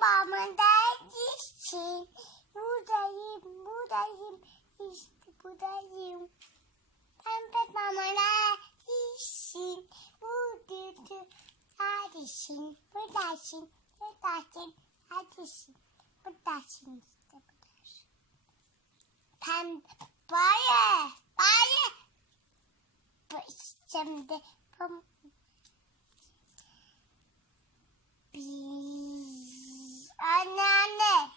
Baba neredesin? Buradayım. İşte buradayım. Pembe baba neredesin? Buradasın. Neredesin? Buradasın. Neredesin? Buradasın işte buradasın. Pembe. Baler. Şimdi anne.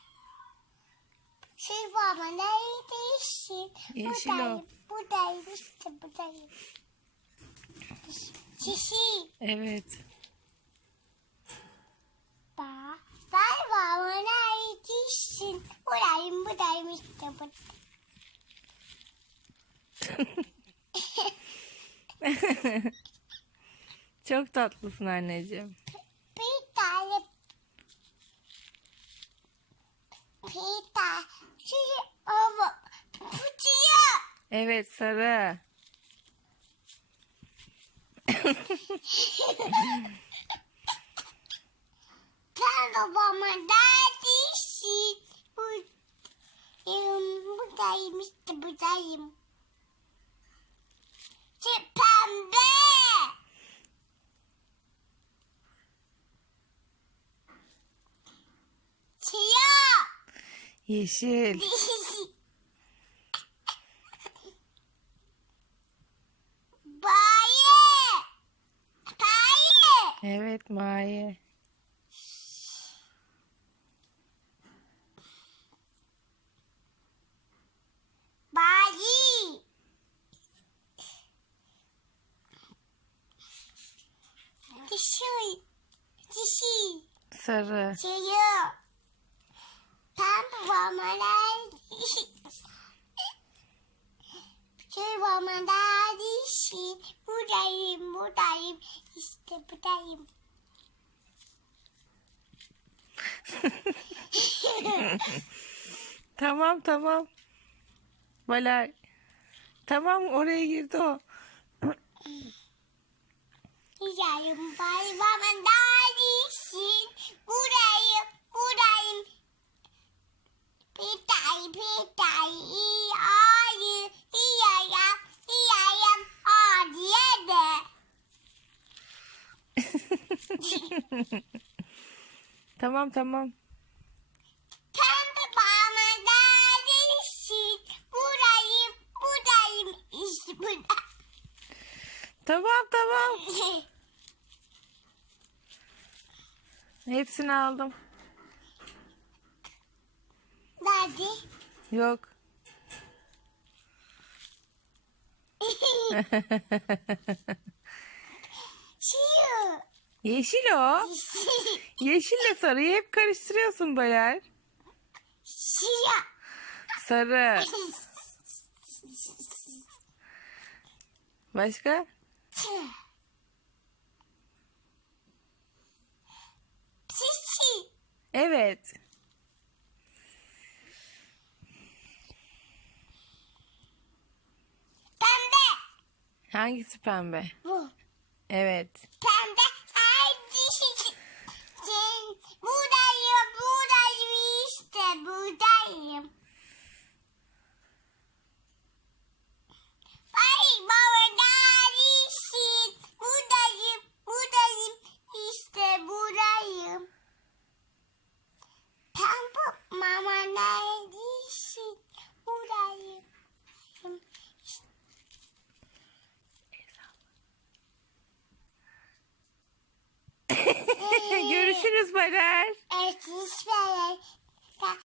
Baba neredesin? Yeşil o. Buradayım işte buradayım. Çişi. Evet. Baba neredesin? Buradayım işte buradayım. Çok tatlısın anneciğim. Bir tane putuyor. Evet, sarı. Sen babama neredesin? Buradayım işte buradayım. Pembe. Siyah. Yeşil. Baye. Evet, mavi. Bayi. Dişi. Sarı. Siyah. Pembe babama neredesin? Babama neredesin? Buradayım. İşte buradayım. Tamam. Baler. Tamam, oraya girdi o. Buradayım. Babama neredesin? Buradayım. Bir tane iyi ayı diyeyim diye de. Tamam. Pembe babama neredesin? Buradayım. İşte burada. Tamam. Hepsini aldım. Nerede? Yok. Şu. Yeşil o. Yeşille sarıyı hep karıştırıyorsun Baler. Siyah. Sarı. Başka? Sisi. Evet. Pembe. Hangisi pembe? Bu. Evet. Pembe. Buradayım işte buradayım. Ay baba neredesin? Buradayım işte buradayım. Pembe mama neredesin? Buradayım. Görüşürüz Baler. Evet,